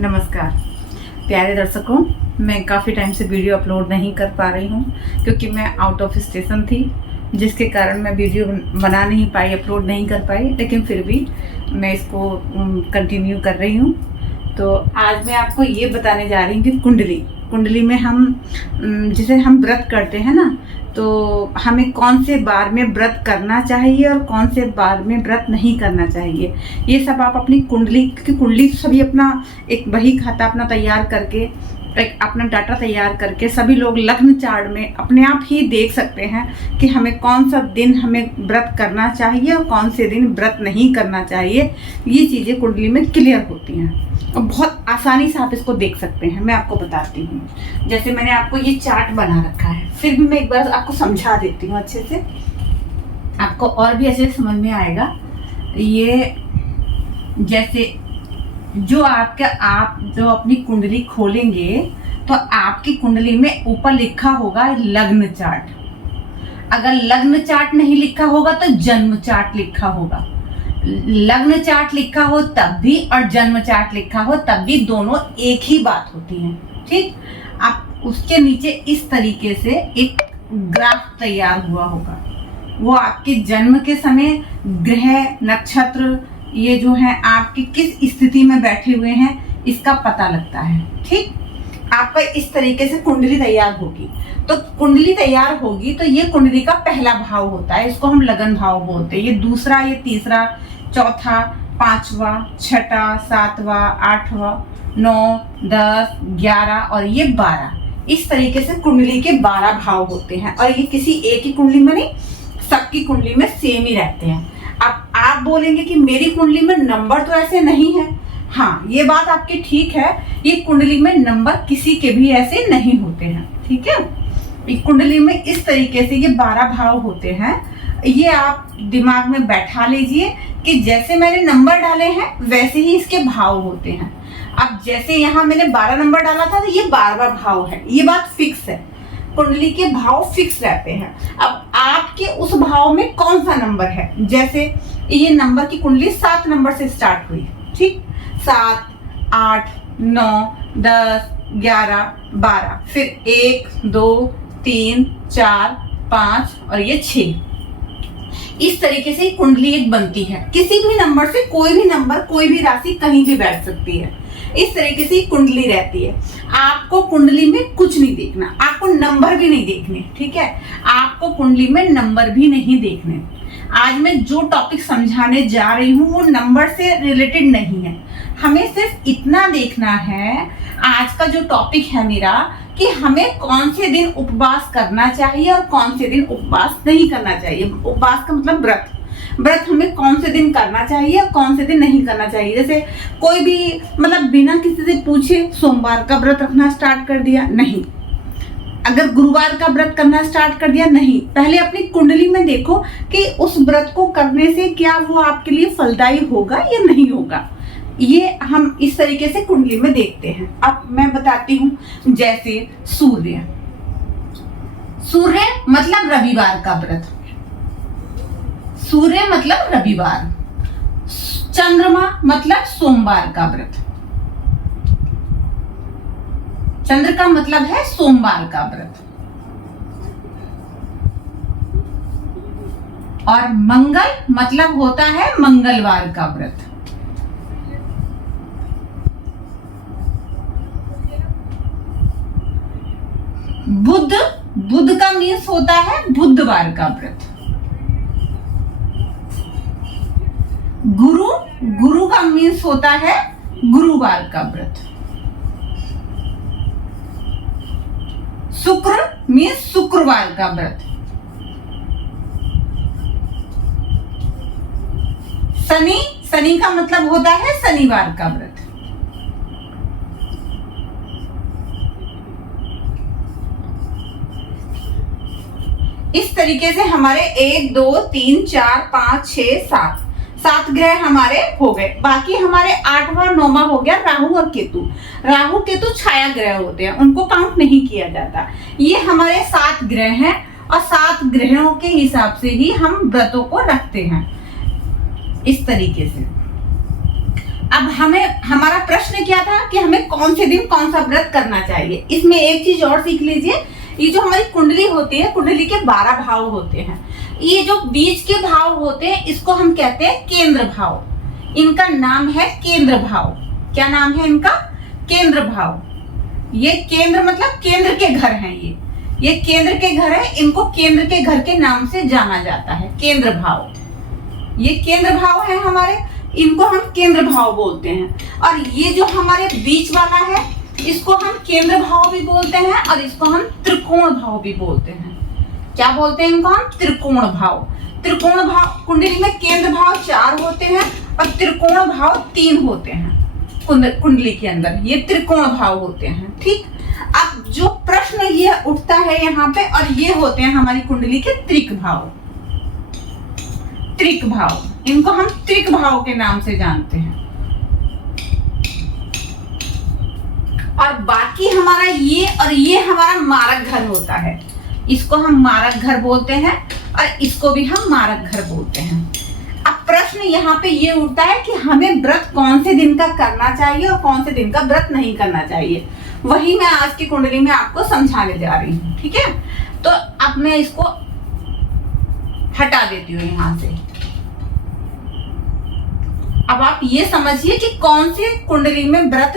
नमस्कार प्यारे दर्शकों, मैं काफ़ी टाइम से वीडियो अपलोड नहीं कर पा रही हूँ क्योंकि मैं आउट ऑफ स्टेशन थी, जिसके कारण मैं वीडियो बना नहीं पाई, अपलोड नहीं कर पाई। लेकिन फिर भी मैं इसको कंटिन्यू कर रही हूँ। तो आज मैं आपको ये बताने जा रही हूँ कि कुंडली में हम जिसे हम व्रत करते हैं ना, तो हमें कौन से बार में व्रत करना चाहिए और कौन से बार में व्रत नहीं करना चाहिए, ये सब आप अपनी कुंडली सभी अपना एक बही खाता अपना तैयार करके, एक अपना डाटा तैयार करके सभी लोग लग्न चार्ट में अपने आप ही देख सकते हैं कि हमें कौन सा दिन हमें व्रत करना चाहिए और कौन से दिन व्रत नहीं करना चाहिए। ये चीज़ें कुंडली में क्लियर होती हैं और बहुत आसानी से आप इसको देख सकते हैं। मैं आपको बताती हूँ, जैसे मैंने आपको ये चार्ट बना रखा है, फिर भी मैं एक बार आपको समझा देती हूँ अच्छे से, आपको और भी अच्छे से समझ में आएगा। ये जैसे आप जो अपनी कुंडली खोलेंगे तो आपकी कुंडली में ऊपर लिखा होगा लग्न चार्ट। अगर लग्न चार्ट नहीं लिखा होगा तो जन्म चार्ट लिखा होगा। लग्न चार्ट लिखा हो तब भी और जन्म चार्ट लिखा हो तब भी, दोनों एक ही बात होती है। ठीक, आप उसके नीचे इस तरीके से एक ग्राफ तैयार हुआ होगा, वो आपके जन्म के समय ग्रह नक्षत्र ये जो है आपकी किस स्थिति में बैठे हुए हैं इसका पता लगता है। ठीक, आपका इस तरीके से कुंडली तैयार होगी। तो कुंडली तैयार होगी तो ये कुंडली का पहला भाव होता है, इसको हम लगन भाव बोलते हैं। ये दूसरा, ये तीसरा, चौथा, पांचवा, छठा, सातवां, आठवां, 9, 10, 11 और ये 12, इस तरीके से कुंडली के 12 भाव होते हैं। और ये किसी एक ही कुंडली में नहीं, सबकी कुंडली में सेम ही रहते हैं। अब आप बोलेंगे कि मेरी कुंडली में नंबर तो ऐसे नहीं है। हाँ, ये बात आपकी ठीक है, ये कुंडली में नंबर किसी के भी ऐसे नहीं होते हैं। ठीक है, इस कुंडली में इस तरीके से ये 12 भाव होते हैं। ये आप दिमाग में बैठा लीजिए कि जैसे मैंने नंबर डाले हैं वैसे ही इसके भाव होते हैं। अब जैसे यहाँ मैंने 12 नंबर डाला था तो ये 12वां भाव है, ये बात फिक्स है। कुंडली के भाव फिक्स रहते हैं। अब आपके उस भाव में कौन सा नंबर है, जैसे ये नंबर की कुंडली 7 नंबर से स्टार्ट हुई। ठीक, 7, 8, 9, 10, 11, 12, फिर 1, 2, 3, 4, 5 और ये 6। इस तरीके से कुंडली एक बनती है। किसी भी नंबर से कोई भी नंबर, कोई भी राशि कहीं भी बैठ सकती है। इस तरीके से कुंडली रहती है। आपको कुंडली में कुछ नहीं देखना, आपको नंबर भी नहीं देखने। ठीक है, आपको कुंडली में नंबर भी नहीं देखने। आज मैं जो टॉपिक समझाने जा रही हूँ वो नंबर से रिलेटेड नहीं है। हमें सिर्फ इतना देखना है, आज का जो टॉपिक है मेरा, कि हमें कौन से दिन उपवास करना चाहिए और कौन से दिन उपवास नहीं करना चाहिए। उपवास का मतलब व्रत हमें कौन से दिन करना चाहिए और कौन से दिन नहीं करना चाहिए। जैसे कोई भी मतलब बिना किसी से पूछे सोमवार का व्रत रखना स्टार्ट कर दिया, नहीं। अगर गुरुवार का व्रत करना स्टार्ट कर दिया, नहीं। पहले अपनी कुंडली में देखो कि उस व्रत को करने से क्या वो आपके लिए फलदायी होगा या नहीं होगा। ये हम इस तरीके से कुंडली में देखते हैं। अब मैं बताती हूँ, जैसे सूर्य मतलब रविवार का व्रत, सूर्य मतलब रविवार। चंद्रमा मतलब सोमवार का व्रत, चंद्र का मतलब है सोमवार का व्रत। और मंगल मतलब होता है मंगलवार का व्रत। बुध का मीन्स होता है बुधवार का व्रत। गुरु का मीन्स होता है गुरुवार का व्रत। शुक्र मीन्स शुक्रवार का व्रत। शनि का मतलब होता है शनिवार का व्रत। इस तरीके से हमारे 1, 2, 3, 4, 5, 6, 7 ग्रह हमारे हो गए। बाकी हमारे 8वां 9वां हो गया राहु और केतु। राहु केतु छाया ग्रह होते हैं, उनको काउंट नहीं किया जाता। ये हमारे 7 ग्रह हैं और 7 ग्रहों के हिसाब से ही हम व्रतों को रखते हैं इस तरीके से। अब हमें हमारा प्रश्न क्या था कि हमें कौन से दिन कौन सा व्रत करना चाहिए। इसमें एक चीज और सीख लीजिए, ये जो हमारी कुंडली होती है, कुंडली के 12 भाव होते हैं। ये जो बीच के भाव होते हैं इसको हम कहते हैं केंद्र भाव। इनका नाम है केंद्र भाव। क्या नाम है इनका? केंद्र भाव। ये केंद्र मतलब केंद्र के घर हैं। ये केंद्र के घर है, इनको केंद्र के घर के नाम से जाना जाता है, केंद्र भाव। ये केंद्र भाव है हमारे, इनको हम केंद्र भाव बोलते हैं। और ये जो हमारे बीच वाला है इसको हम केंद्र भाव भी बोलते हैं और इसको हम त्रिकोण भाव भी बोलते हैं। क्या बोलते हैं इनको? हम त्रिकोण भाव। त्रिकोण भाव, कुंडली में केंद्र भाव 4 होते हैं और त्रिकोण भाव 3 होते हैं। कुंडली के अंदर ये त्रिकोण भाव होते हैं। ठीक, अब जो प्रश्न ये उठता है यहाँ पे, और ये होते हैं हमारी कुंडली के त्रिक भाव। त्रिक भाव, इनको हम त्रिक भाव के नाम से जानते हैं। और बाकी हमारा ये और ये हमारा मारक घर होता है, इसको हम मारक घर बोलते हैं और इसको भी हम मारक घर बोलते हैं। अब प्रश्न यहाँ पे ये उठता है कि हमें व्रत कौन से दिन का करना चाहिए और कौन से दिन का व्रत नहीं करना चाहिए। वही मैं आज की कुंडली में आपको समझाने जा रही हूँ। ठीक है, तो अब मैं इसको हटा देती हूँ यहाँ से। अब आप ये समझिए कि कौन से कुंडली में व्रत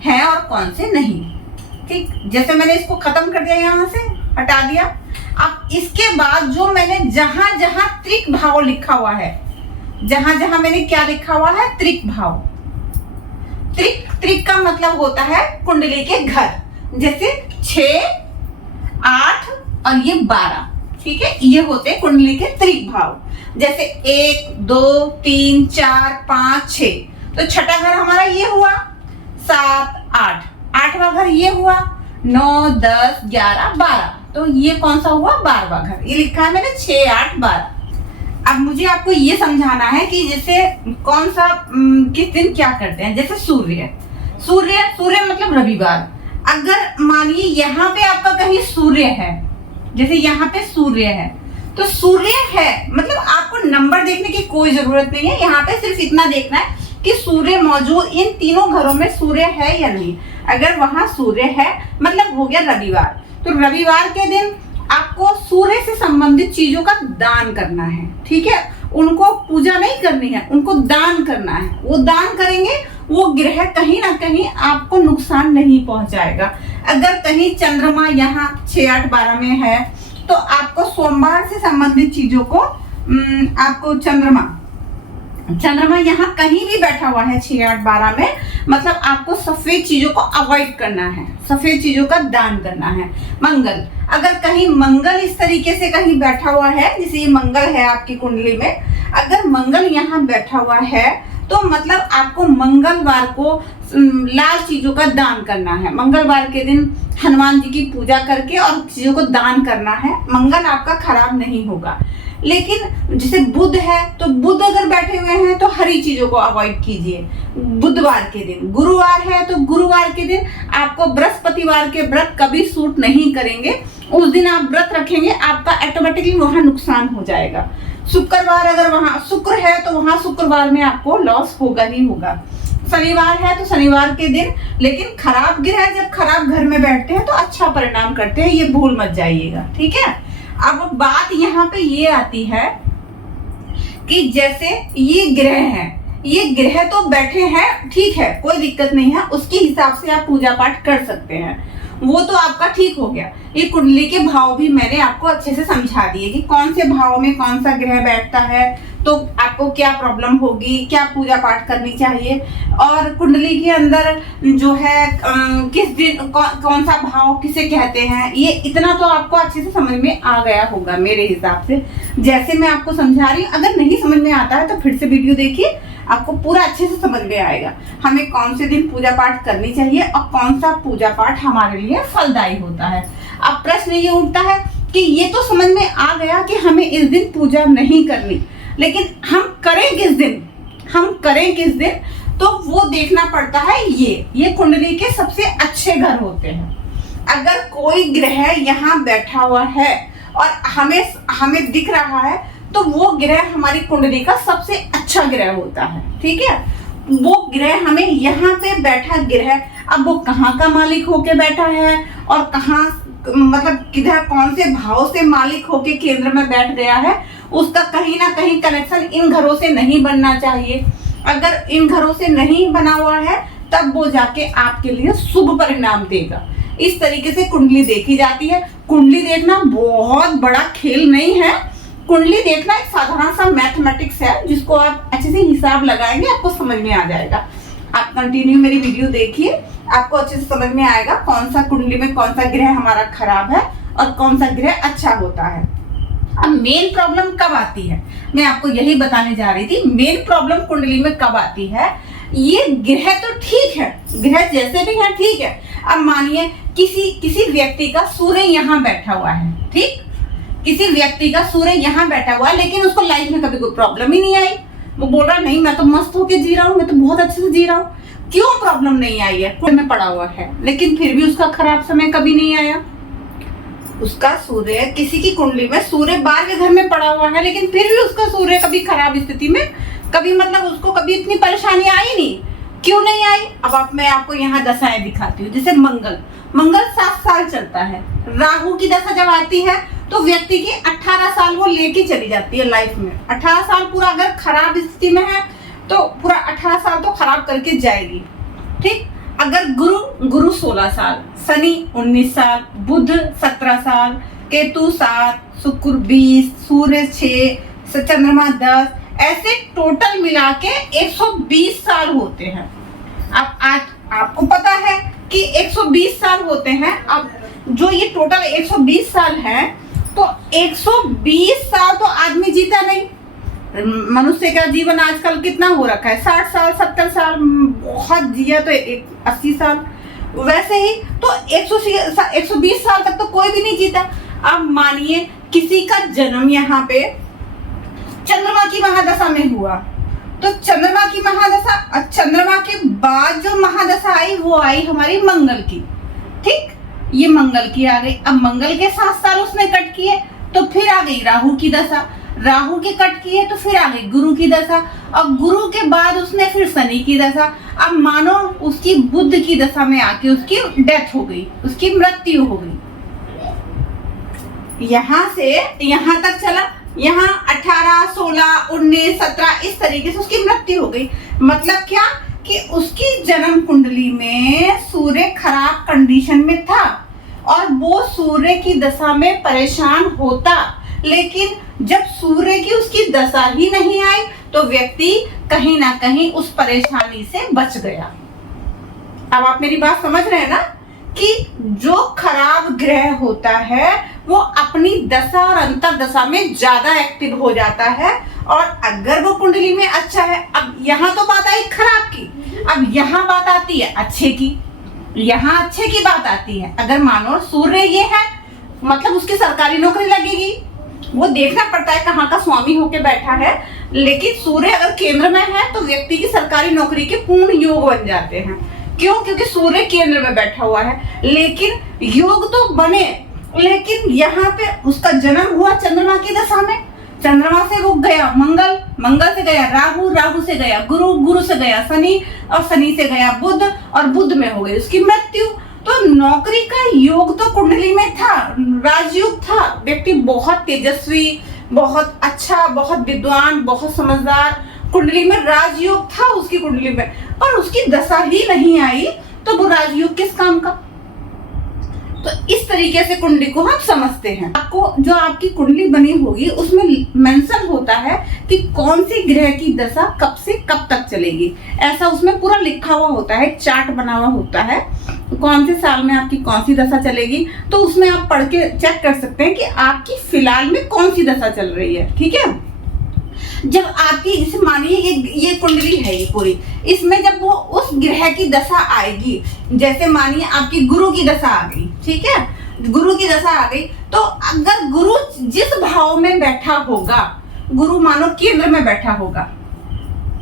है और कौन से नहीं। ठीक, जैसे मैंने इसको खत्म कर दिया, यहाँ से हटा दिया। अब इसके बाद जो मैंने जहां जहां त्रिक भाव लिखा हुआ है, जहां जहां मैंने क्या लिखा हुआ है? त्रिक भाव। त्रिक, त्रिक का मतलब होता है कुंडली के घर, जैसे 6, 8 और ये 12। ठीक है, ये होते हैं कुंडली के त्रिक भाव। जैसे 1, 2, 3, 4, 5, 6, तो छठा घर हमारा ये हुआ। 7, 8, 8वां घर ये हुआ। 9, 10, 11, 12, तो ये कौन सा हुआ? 12वां घर। ये लिखा है मैंने 6, 8, 12। अब मुझे आपको ये समझाना है कि जैसे कौन सा किस दिन क्या करते हैं। जैसे सूर्य मतलब रविवार। अगर मानिए यहाँ पे आपका कहीं सूर्य है, जैसे यहाँ पे सूर्य है, तो सूर्य है मतलब आपको नंबर देखने की कोई जरूरत नहीं है। यहाँ पे सिर्फ इतना देखना है कि सूर्य मौजूद, इन तीनों घरों में सूर्य है या नहीं। अगर वहां सूर्य है मतलब हो गया रविवार। तो रविवार के दिन आपको सूर्य से संबंधित चीजों का दान करना है। ठीक है, उनको पूजा नहीं करनी है, उनको दान करना है। वो दान करेंगे, वो ग्रह कहीं ना कहीं आपको नुकसान नहीं पहुंचाएगा। अगर कहीं चंद्रमा यहाँ 6, 8, 12 में है तो आपको सोमवार से संबंधित चीजों को आपको चंद्रमा यहाँ कहीं भी बैठा हुआ है 6, 8, 12 में, मतलब आपको सफेद चीजों को अवॉइड करना है, सफेद चीजों का दान करना है। मंगल, अगर कहीं मंगल इस तरीके से कहीं बैठा हुआ है, जैसे ये मंगल है आपकी कुंडली में, अगर मंगल यहाँ बैठा हुआ है तो मतलब आपको मंगलवार को लाल चीजों का दान करना है। मंगलवार के दिन हनुमान जी की पूजा करके और चीजों को दान करना है। मंगल आपका खराब नहीं होगा। लेकिन जैसे बुध है, तो बुध अगर बैठे हुए हैं तो हरी चीजों को अवॉइड कीजिए बुधवार के दिन। गुरुवार है तो गुरुवार के दिन आपको बृहस्पतिवार के व्रत कभी सूट नहीं करेंगे। उस दिन आप व्रत रखेंगे, आपका ऑटोमेटिकली वहां नुकसान हो जाएगा। शुक्रवार, अगर वहां शुक्र है तो वहां शुक्रवार में आपको लॉस होगा ही होगा। शनिवार है तो शनिवार के दिन, लेकिन खराब ग्रह जब खराब घर में बैठते हैं तो अच्छा परिणाम करते हैं, ये भूल मत जाइएगा। ठीक है, अब बात यहाँ पे ये आती है कि जैसे ये ग्रह हैं, ये ग्रह तो बैठे हैं, ठीक है, कोई दिक्कत नहीं है, उसके हिसाब से आप पूजा पाठ कर सकते हैं, वो तो आपका ठीक हो गया। ये कुंडली के भाव भी मैंने आपको अच्छे से समझा दिए कि कौन से भाव में कौन सा ग्रह बैठता है तो आपको क्या प्रॉब्लम होगी, क्या पूजा पाठ करनी चाहिए, और कुंडली के अंदर जो है किस दिन कौन सा भाव किसे कहते हैं, ये इतना तो आपको अच्छे से समझ में आ गया होगा मेरे हिसाब से, जैसे मैं आपको समझा रही हूँ। अगर नहीं समझ में आता है तो फिर से वीडियो देखिए, आपको पूरा अच्छे से समझ में आएगा हमें कौन से दिन पूजा पाठ करनी चाहिए और कौन सा पूजा पाठ हमारे लिए फलदायी होता है। अब प्रश्न ये उठता है कि ये तो समझ में आ गया कि हमें इस दिन पूजा नहीं करनी, लेकिन हम करें किस दिन, तो वो देखना पड़ता है। ये कुंडली के सबसे अच्छे घर होते हैं। अगर कोई ग्रह यहाँ बैठा हुआ है और हमें दिख रहा है तो वो ग्रह हमारी कुंडली का सबसे अच्छा ग्रह होता है। ठीक है, वो ग्रह हमें यहाँ पे बैठा ग्रह, अब वो कहाँ का मालिक होके बैठा है और कहाँ मतलब किधर कौन से भाव से मालिक होके केंद्र में बैठ गया है, उसका कहीं ना कहीं कनेक्शन इन घरों से नहीं बनना चाहिए। अगर इन घरों से नहीं बना हुआ है तब वो जाके आपके लिए शुभ परिणाम देगा। इस तरीके से कुंडली देखी जाती है। कुंडली देखना बहुत बड़ा खेल नहीं है। कुंडली देखना एक साधारण सा मैथमेटिक्स है, जिसको आप अच्छे से हिसाब लगाएंगे आपको समझ में आ जाएगा। आप कंटिन्यू मेरी वीडियो देखिए, आपको अच्छे से समझ में आएगा कौन सा कुंडली में कौन सा ग्रह हमारा खराब है और कौन सा ग्रह अच्छा होता है। अब मेन प्रॉब्लम कब आती है, मैं आपको यही बताने जा रही थी। मेन प्रॉब्लम कुंडली में कब आती है, ये ग्रह तो ठीक है, ग्रह जैसे भी है ठीक है। अब मानिए किसी व्यक्ति का सूर्य यहाँ बैठा हुआ है, ठीक, किसी व्यक्ति का सूर्य यहाँ बैठा हुआ है, लेकिन उसको लाइफ में कभी कोई प्रॉब्लम ही नहीं आई। वो बोल रहा नहीं मैं तो मस्त होके जी रहा हूँ, मैं तो बहुत अच्छे से जी रहा हूँ। क्यों प्रॉब्लम नहीं आई है, कुंडली में पड़ा हुआ है, लेकिन फिर भी उसका खराब समय कभी नहीं आया। उसका सूर्य, किसी की कुंडली में सूर्य 12वें घर में पड़ा हुआ है, लेकिन फिर भी उसका सूर्य कभी खराब स्थिति में, कभी मतलब उसको कभी इतनी परेशानी आई नहीं। क्यों नहीं आई, अब मैं आपको यहाँ दशाएं दिखाती हूँ। जैसे मंगल 7 साल चलता है। राहु की दशा जब आती है तो व्यक्ति की 18 साल वो लेके चली जाती है लाइफ में। 18 साल पूरा अगर खराब स्थिति में है तो पूरा 18 साल तो खराब करके जाएगी, ठीक। अगर गुरु 16 साल, शनि 19 साल, बुध 17 साल, केतु 7, शुक्र 20, सूर्य 6, चंद्रमा 10, ऐसे टोटल मिला के 120 साल होते हैं। अब आज आपको पता है कि 120 साल होते हैं। अब जो ये टोटल 120 साल है तो 120 साल तो आदमी जीता नहीं। मनुष्य का जीवन आजकल कितना हो रखा है, 60 साल 70 साल, बहुत जिया तो 80 साल। वैसे ही तो 120 साल तक तो कोई भी नहीं जीता। अब मानिए किसी का जन्म यहाँ पे चंद्रमा की महादशा में हुआ, तो चंद्रमा की महादशा, चंद्रमा के बाद जो महादशा आई वो आई हमारी मंगल की, ठीक। ये मंगल की आ गई। अब मंगल के 7 साल उसने कट किए तो फिर आ गई राहु की दशा, राहु के कट किए तो फिर आ गई गुरु की दशा, और गुरु के बाद उसने फिर शनि की दशा। अब मानो उसकी बुध की दशा में आके उसकी डेथ हो गई, उसकी मृत्यु हो गई। यहाँ से यहाँ तक चला, यहाँ 18, 16, 19, 17 इस तरीके से उसकी मृत्यु हो गई। मतलब क्या कि उसकी जन्म कुंडली में सूर्य खराब कंडीशन में था और वो सूर्य की दशा में परेशान होता, लेकिन जब सूर्य की उसकी दशा ही नहीं आई तो व्यक्ति कहीं ना कहीं उस परेशानी से बच गया। अब आप मेरी बात समझ रहे हैं ना कि जो खराब ग्रह होता है वो अपनी दशा और अंतर दशा में ज्यादा एक्टिव हो जाता है, और अगर वो कुंडली में अच्छा है। अब यहाँ तो बात आई खराब की, अब यहाँ बात आती है अच्छे की। यहाँ अच्छे की बात आती है, अगर मानो सूर्य ये है मतलब उसकी सरकारी नौकरी लगेगी। वो देखना पड़ता है कहाँ का स्वामी होके बैठा है, लेकिन सूर्य अगर केंद्र में है तो व्यक्ति की सरकारी नौकरी के पूर्ण योग बन जाते हैं। क्यों, क्योंकि सूर्य केंद्र में बैठा हुआ है। लेकिन योग तो बने, लेकिन यहाँ पे उसका जन्म हुआ चंद्रमा की दशा में। चंद्रमा से वो गया मंगल, मंगल से गया राहु, राहु से गया गुरु, गुरु से गया शनि, और शनि से गया बुध, और बुध में हो गई उसकी मृत्यु। तो नौकरी का योग तो कुंडली में था, राजयोग था। व्यक्ति बहुत तेजस्वी, बहुत अच्छा, बहुत विद्वान, बहुत समझदार, कुंडली में राजयोग था उसकी कुंडली में, पर उसकी दशा ही नहीं आई तो वो राजयोग किस काम का। तो इस तरीके से कुंडली को हम समझते हैं। आपको जो आपकी कुंडली बनी होगी उसमें मेंशन होता है कि कौन सी ग्रह की दशा कब से कब तक चलेगी, ऐसा उसमें पूरा लिखा हुआ होता है, चार्ट बना हुआ होता है, कौन से साल में आपकी कौन सी दशा चलेगी। तो उसमें आप पढ़ के चेक कर सकते हैं कि आपकी फिलहाल में कौन सी दशा चल रही है, ठीक है। जब आपकी, जैसे मानिए ये कुंडली है ये पूरी, इसमें जब वो उस ग्रह की दशा आएगी, जैसे मानिए आपकी गुरु की दशा आ गई, ठीक है, गुरु की दशा आ गई, तो अगर गुरु जिस भाव में बैठा होगा, गुरु मानो केंद्र में बैठा होगा,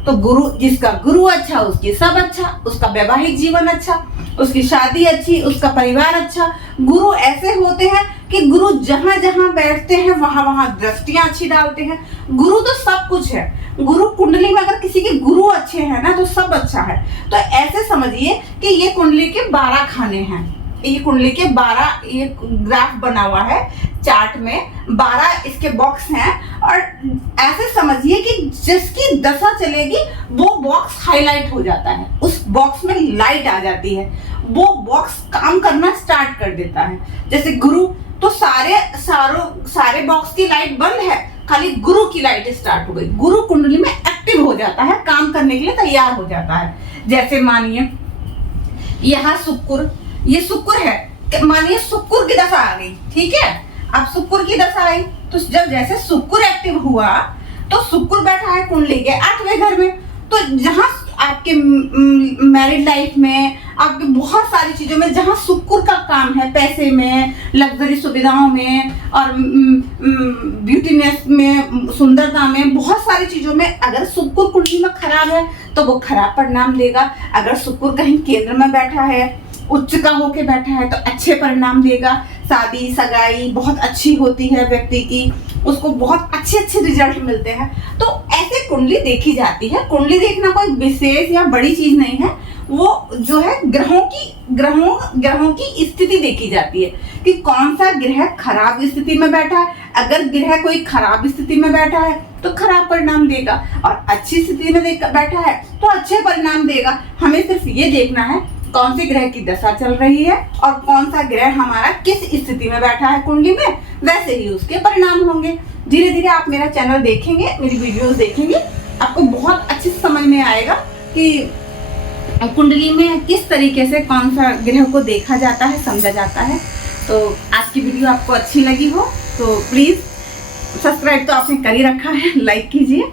तो गुरु, जिसका गुरु अच्छा उसकी सब अच्छा, उसका वैवाहिक जीवन अच्छा, उसकी शादी अच्छी, उसका परिवार अच्छा। गुरु ऐसे होते हैं कि गुरु जहां जहां बैठते हैं वहां वहां दृष्टियां अच्छी डालते हैं। गुरु तो सब कुछ है, गुरु कुंडली में अगर किसी के गुरु अच्छे हैं ना तो सब अच्छा है। तो ऐसे समझिए कि ये कुंडली के 12 खाने हैं, ये कुंडली के 12 ये ग्राफ बना हुआ है चार्ट में, 12 इसके बॉक्स हैं। और ऐसे समझिए कि जिसकी दशा चलेगी वो बॉक्स हाईलाइट हो जाता है, उस बॉक्स में लाइट आ जाती है, वो बॉक्स काम करना स्टार्ट कर देता है। जैसे गुरु तो सारे बॉक्स की लाइट बंद है, खाली गुरु की लाइट स्टार्ट हो गई, गुरु कुंडली में एक्टिव हो जाता है, काम करने के लिए तैयार हो जाता है। जैसे मानिए यहाँ शुक्र, ये शुक्र है, मानिए शुक्र की दशा आ गई, ठीक है। अब शुक्र की दशा आई तो जब जैसे शुक्र एक्टिव हुआ तो शुक्र बैठा है कुंडली के 8वें घर में, तो जहां आपके मैरिड लाइफ में, आपके बहुत सारी चीजों में जहां शुक्र का काम है, पैसे में, लग्जरी सुविधाओं में और ब्यूटीनेस में, सुंदरता में, बहुत सारी चीजों में अगर शुक्र कुंडली में खराब है तो वो खराब परिणाम देगा। अगर शुक्र कहीं केंद्र में बैठा है, उच्च का होके बैठा है तो अच्छे परिणाम देगा। शादी सगाई बहुत अच्छी होती है व्यक्ति की, उसको बहुत अच्छे रिजल्ट मिलते हैं। तो ऐसे कुंडली देखी जाती है। कुंडली देखना कोई विशेष या बड़ी चीज नहीं है, वो जो है ग्रहों की स्थिति देखी जाती है कि कौन सा ग्रह खराब स्थिति में बैठा है। अगर ग्रह कोई खराब स्थिति में बैठा है तो खराब परिणाम देगा, और अच्छी स्थिति में बैठा है तो अच्छे परिणाम देगा। हमें सिर्फ ये देखना है कौन से ग्रह की दशा चल रही है और कौन सा ग्रह हमारा किस स्थिति में बैठा है कुंडली में, वैसे ही उसके परिणाम होंगे। धीरे धीरे आप मेरा चैनल देखेंगे, मेरी वीडियोस देखेंगे, आपको बहुत अच्छे से समझ में आएगा कि कुंडली में किस तरीके से कौन सा ग्रह को देखा जाता है, समझा जाता है। तो आज की वीडियो आपको अच्छी लगी हो तो प्लीज सब्सक्राइब तो आपने कर ही रखा है, लाइक कीजिए।